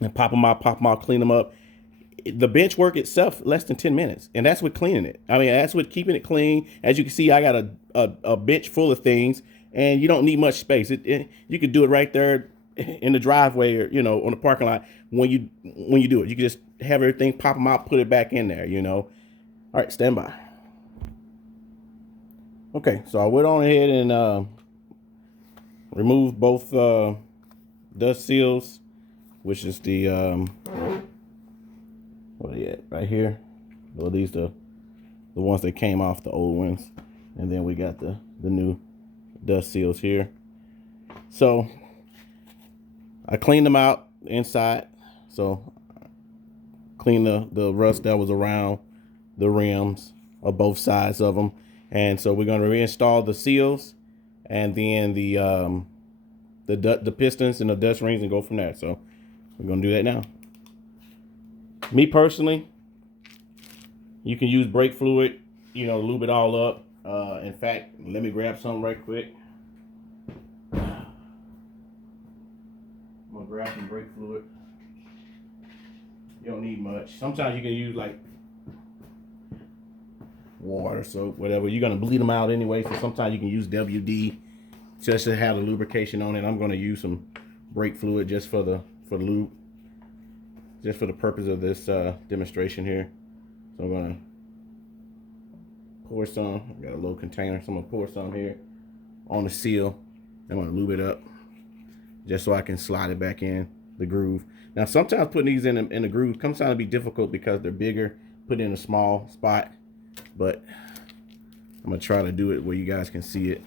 and pop them out, clean them up. The bench work itself, less than 10 minutes. And that's with cleaning it. I mean, that's with keeping it clean. As you can see, I got a bench full of things, and you don't need much space. You can do it right there in the driveway, or, on the parking lot. When you do it, you can just have everything, pop them out, put it back in there, All right, stand by. Okay, so I went on ahead and removed both dust seals, which is the what are they at? Right here. Well, these the ones that came off the old ones, and then we got the new dust seals here. So I cleaned them out inside. So clean the rust that was around the rims of both sides of them, and so we're going to reinstall the seals, and then the pistons and the dust rings, and go from there. So we're going to do that now. Me personally, you can use brake fluid, lube it all up. In fact, let me grab some right quick. I'm gonna grab some brake fluid. You don't need much. Sometimes you can use like water, soap, whatever. You're gonna bleed them out anyway, so sometimes you can use WD just to have the lubrication on it. I'm gonna use some brake fluid just for the lube, just for the purpose of this demonstration here. So I'm gonna pour some. I got a little container, so I'm gonna pour some here on the seal. I'm gonna lube it up just so I can slide it back in the groove. Now, sometimes putting these in the groove comes out to be difficult because they're bigger, put in a small spot, but I'm gonna try to do it where you guys can see it,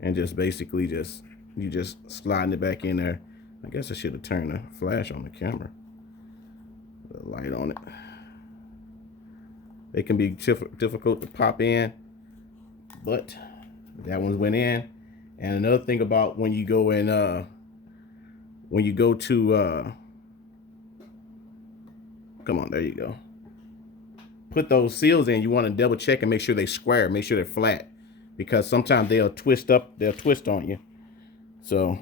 and just basically you just sliding it back in there. I guess I should have turned the flash on the camera, the light on it. They can be difficult to pop in, but that one went in. And another thing about when you go in, when you go to, come on, there you go. Put those seals in, you want to double check and make sure they square, make sure they're flat, because sometimes they'll twist on you. So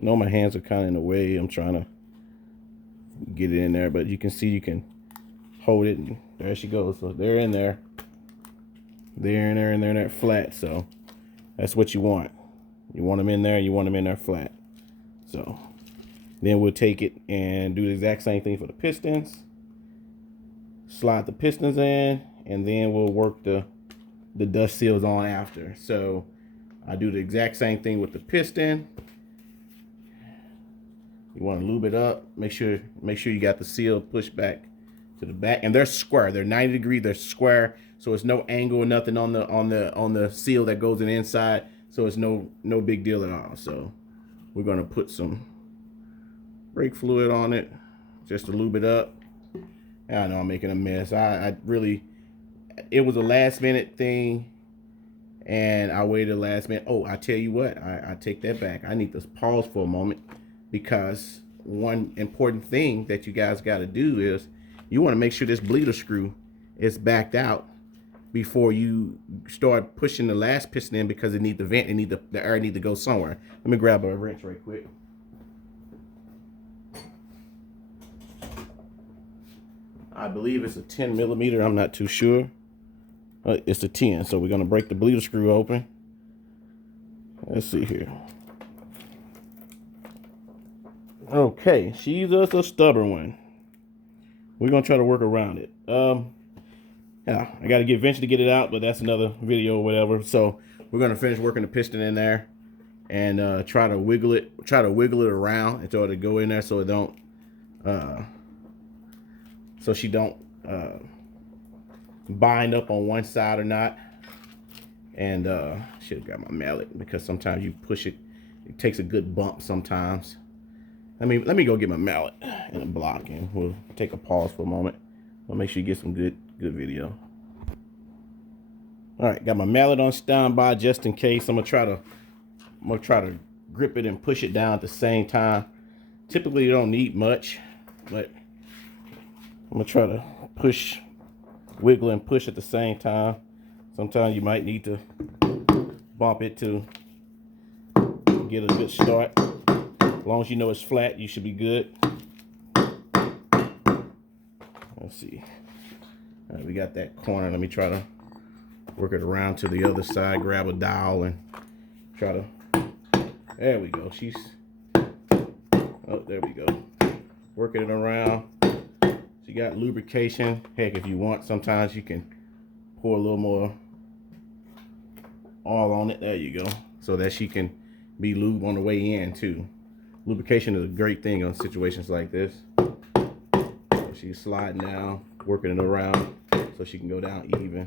I know my hands are kind of in the way. I'm trying to get it in there, but you can see you can hold it, and there she goes. So they're in there. They're in there flat. So that's what you want. You want them in there, you want them in there flat. So then we'll take it and do the exact same thing for the pistons. Slide the pistons in, and then we'll work the dust seals on after. So I do the exact same thing with the piston. You want to lube it up. Make sure you got the seal pushed back to the back, and they're square. They're 90 degrees. They're square, so it's no angle or nothing on the seal that goes in the inside. So it's no big deal at all. So we're gonna put some brake fluid on it just to lube it up. I know I'm making a mess. I really, it was a last minute thing, and I waited last minute. Oh, I tell you what, I take that back. I need to pause for a moment, because one important thing that you guys got to do is you want to make sure this bleeder screw is backed out before you start pushing the last piston in, because it needs the vent, the air need to go somewhere. Let me grab a wrench right quick. I believe it's a 10 millimeter. I'm not too sure. It's a 10. So we're going to break the bleeder screw open. Let's see here. Okay, she's just a stubborn one. We're going to try to work around it. Yeah, I got to eventually get it out, but that's another video or whatever. So we're going to finish working the piston in there, and try to wiggle it around until it go in there, so it don't so she don't bind up on one side or not. And should have got my mallet, because sometimes you push it, it takes a good bump sometimes. Let me go get my mallet and a block, and we'll take a pause for a moment. I'll make sure you get some good video. All right, got my mallet on standby just in case. I'm gonna try to grip it and push it down at the same time. Typically you don't need much, but I'm gonna try to push, wiggle and push at the same time. Sometimes you might need to bump it to get a good start. As long as you know it's flat, you should be good. Let's see. All right, we got that corner. Let me try to work it around to the other side. Grab a dowel and try to. There we go. She's. Oh, there we go. Working it around. She got lubrication. Heck, if you want, sometimes you can pour a little more oil on it. There you go. So that she can be lubed on the way in too. Lubrication is a great thing on situations like this. She's sliding down, working it around so she can go down even.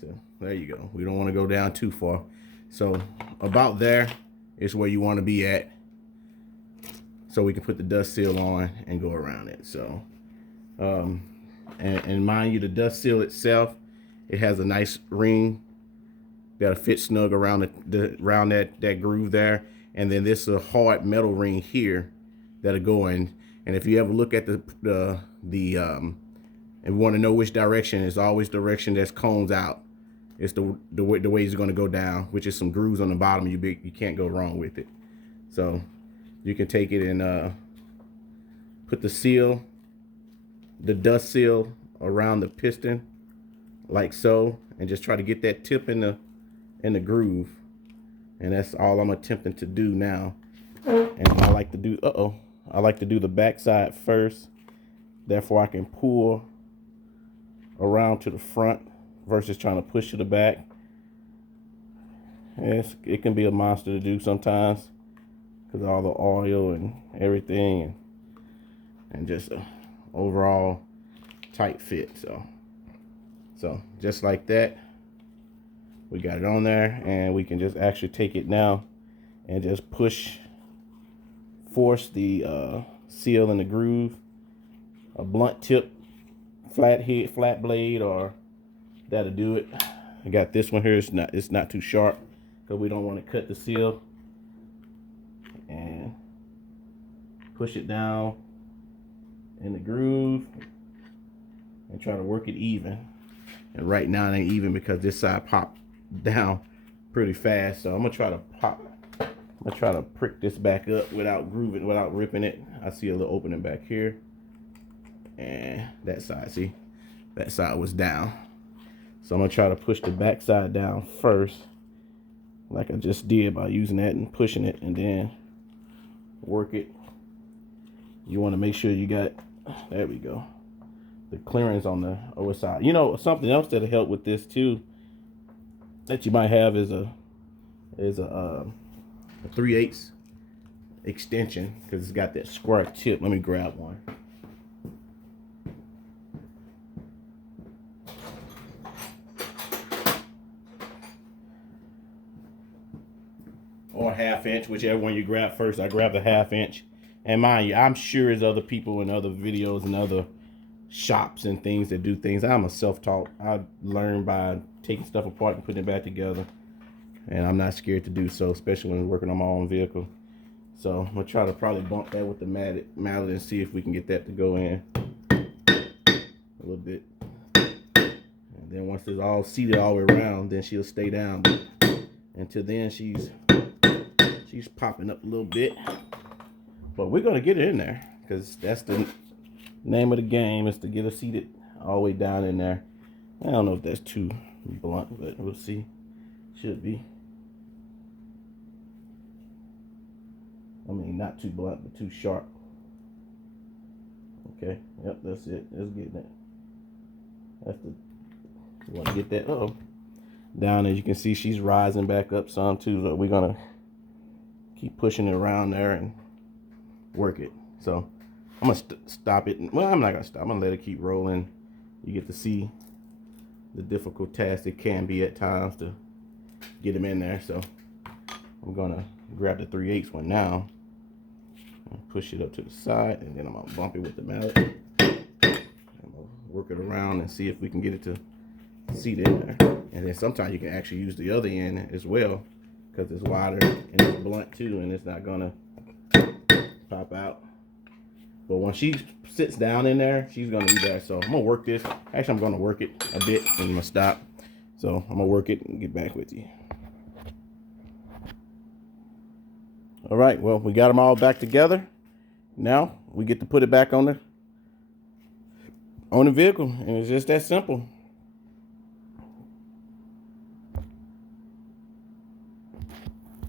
So there you go. We don't want to go down too far. So about there is where you want to be at, so we can put the dust seal on and go around it. So and mind you, the dust seal itself, it has a nice ring that'll fit snug around around that groove there. And then this is a hard metal ring here that'll go in. And if you ever look at and want to know which direction, it's always direction that's cones out. It's the way it's going to go down, which is some grooves on the bottom. You can't go wrong with it. So you can take it and put the seal, the dust seal, around the piston like so, and just try to get that tip in the groove. And that's all I'm attempting to do now. And I like to do I like to do the back side first, therefore I can pull around to the front versus trying to push to the back. It can be a monster to do sometimes because of all the oil and everything, and just a overall tight fit. So just like that, we got it on there, and we can just actually take it now and just force the seal in the groove. A blunt tip, flat blade, or that'll do it. I got this one here. It's not too sharp because we don't want to cut the seal. And push it down in the groove and try to work it even. And right now it ain't even because this side popped down pretty fast. So I'm gonna try to prick this back up without ripping it. I see a little opening back here, and that side, see, that side was down. So I'm gonna try to push the back side down first, like I just did by using that and pushing it, and then work it. You want to make sure you got, there we go, the clearance on the other side. You know, something else that'll help with this too that you might have is a 3/8 extension, because it's got that square tip. Let me grab one. Or 1/2 inch, whichever one you grab first. I grabbed the 1/2 inch. And mind you, I'm sure there's other people in other videos and other shops and things that do things. I'm a self-taught. I learn by taking stuff apart and putting it back together. And I'm not scared to do so, especially when I'm working on my own vehicle. So I'm gonna try to probably bump that with the mallet and see if we can get that to go in a little bit. And then once it's all seated all the way around, then she'll stay down. But until then, she's popping up a little bit. But we're gonna get it in there, because that's the name of the game, is to get her seated all the way down in there. I don't know if that's too blunt, but we'll see. Should be. I mean, not too blunt, but too sharp. Okay, yep, that's it. That's getting it. That's the, you want to get that down. As you can see, she's rising back up some too, so we're gonna keep pushing it around there and work it. So I'm gonna stop it. Well, I'm not gonna stop. I'm gonna let it keep rolling. You get to see the difficult task it can be at times to get them in there. So I'm gonna grab the 3/8 one now and push it up to the side, and then I'm gonna bump it with the mallet. I'm gonna work it around and see if we can get it to seat in there. And then sometimes you can actually use the other end as well, because it's wider and it's blunt too, and it's not gonna pop out. But when she sits down in there, she's gonna be there. So I'm gonna work this. Actually, I'm gonna work it a bit and I'm gonna stop. So I'm gonna work it and get back with you. All right, well, we got them all back together. Now we get to put it back on on the vehicle, and it's just that simple.